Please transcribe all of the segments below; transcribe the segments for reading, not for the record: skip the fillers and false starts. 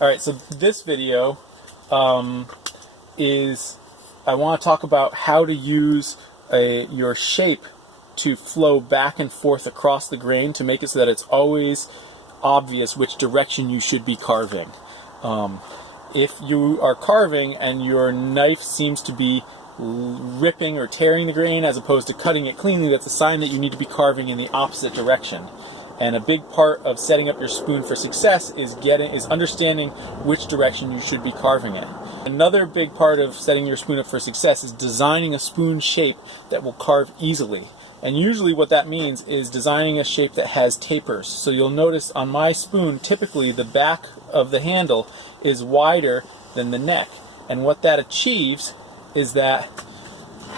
Alright, so this video is I want to talk about how to use your shape to flow back and forth across the grain to make it so that it's always obvious which direction you should be carving. If you are carving and your knife seems to be ripping or tearing the grain as opposed to cutting it cleanly, that's a sign that you need to be carving in the opposite direction. And a big part of setting up your spoon for success is understanding which direction you should be carving in. Another big part of setting your spoon up for success is designing a spoon shape that will carve easily. And usually what that means is designing a shape that has tapers. So you'll notice on my spoon, typically the back of the handle is wider than the neck. And what that achieves is that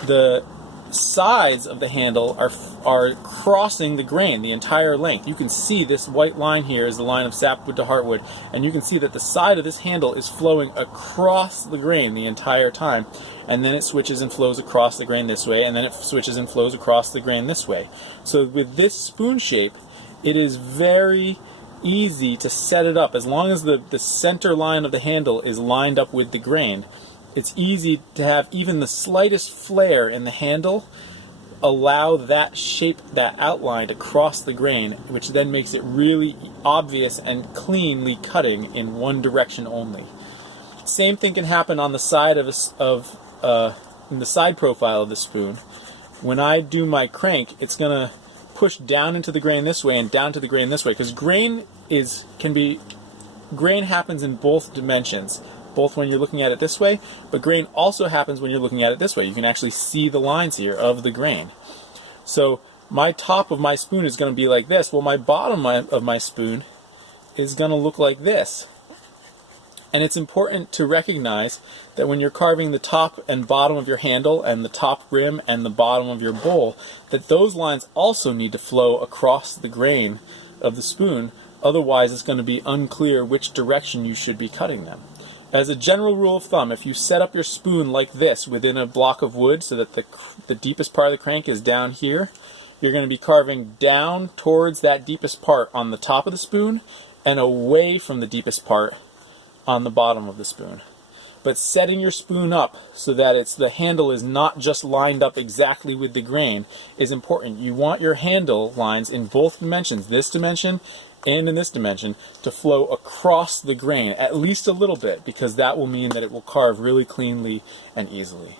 the sides of the handle are crossing the grain the entire length. You can see this white line here is the line of sapwood to heartwood, and you can see that the side of this handle is flowing across the grain the entire time, and then it switches and flows across the grain this way, and then it switches and flows across the grain this way. So with this spoon shape, it is very easy to set it up. As long as the center line of the handle is lined up with the grain, it's easy to have even the slightest flare in the handle allow that shape, that outline to cross the grain, which then makes it really obvious and cleanly cutting in one direction only. Same thing can happen on the side in the side profile of the spoon. When I do my crank, it's going to push down into the grain this way and down to the grain this way, because grain happens in both dimensions. Both when you're looking at it this way, but grain also happens when you're looking at it this way. You can actually see the lines here of the grain. So my top of my spoon is going to be like this. Well, my bottom of my spoon is going to look like this. And it's important to recognize that when you're carving the top and bottom of your handle and the top rim and the bottom of your bowl, that those lines also need to flow across the grain of the spoon. Otherwise, it's going to be unclear which direction you should be cutting them. As a general rule of thumb, if you set up your spoon like this within a block of wood so that the deepest part of the crank is down here, you're going to be carving down towards that deepest part on the top of the spoon and away from the deepest part on the bottom of the spoon. But setting your spoon up so that the handle is not just lined up exactly with the grain is important. You want your handle lines in both dimensions, this dimension and in this dimension, to flow across the grain at least a little bit, because that will mean that it will carve really cleanly and easily.